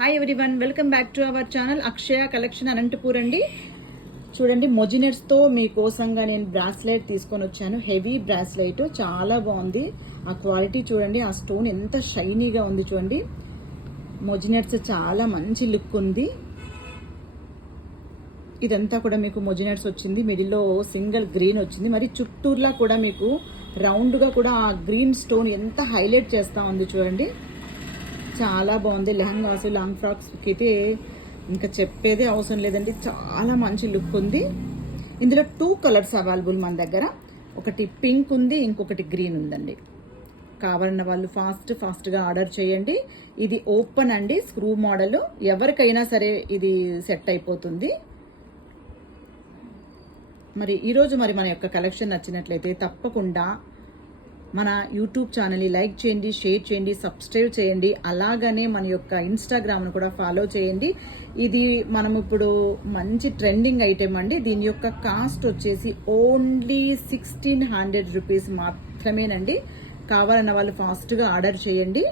Hi everyone, welcome back to our channel Akshaya collection Anantapur అండి. చూడండి, మొజినెట్స్తో మీకోసంగా నేను బ్రాస్లెట్ తీసుకొని వచ్చాను. హెవీ బ్రాస్లెట్, చాలా బాగుంది. ఆ క్వాలిటీ చూడండి, ఆ స్టోన్ ఎంత షైనీగా ఉంది చూడండి. మొజినెట్స్ చాలా మంచి లుక్ ఉంది. ఇదంతా కూడా మీకు మొజినెట్స్ వచ్చింది. మిడిల్లో సింగిల్ గ్రీన్ వచ్చింది. మరి చుట్టూర్లా కూడా మీకు రౌండ్గా కూడా ఆ గ్రీన్ స్టోన్ ఎంత హైలైట్ చేస్తూ ఉంది చూడండి. చాలా బాగుంది. లెహంగాస్, లాంగ్ ఫ్రాక్స్కి అయితే ఇంకా చెప్పేదే అవసరం లేదండి. చాలా మంచి లుక్ ఉంది. ఇందులో 2 కలర్స్ అవైలబుల్ మన దగ్గర. ఒకటి పింక్ ఉంది, ఇంకొకటి గ్రీన్ ఉందండి. కావాలన్న వాళ్ళు ఫాస్ట్గా ఆర్డర్ చేయండి. ఇది ఓపెన్ అండి, స్క్రూ మోడల్. ఎవరికైనా సరే ఇది సెట్ అయిపోతుంది. మరి ఈరోజు మన యొక్క కలెక్షన్ నచ్చినట్లయితే తప్పకుండా మన యూట్యూబ్ ఛానల్ని లైక్ చేయండి, షేర్ చేయండి, సబ్స్క్రైబ్ చేయండి. అలాగనే మన యొక్క ఇన్స్టాగ్రామ్ను కూడా ఫాలో చేయండి. ఇది మనం ఇప్పుడు మంచి ట్రెండింగ్ ఐటెం అండి. దీని యొక్క కాస్ట్ వచ్చేసి ఓన్లీ 1600 రూపీస్ మాత్రమేనండి. కావాలన్న వాళ్ళు ఫాస్ట్గా ఆర్డర్ చేయండి.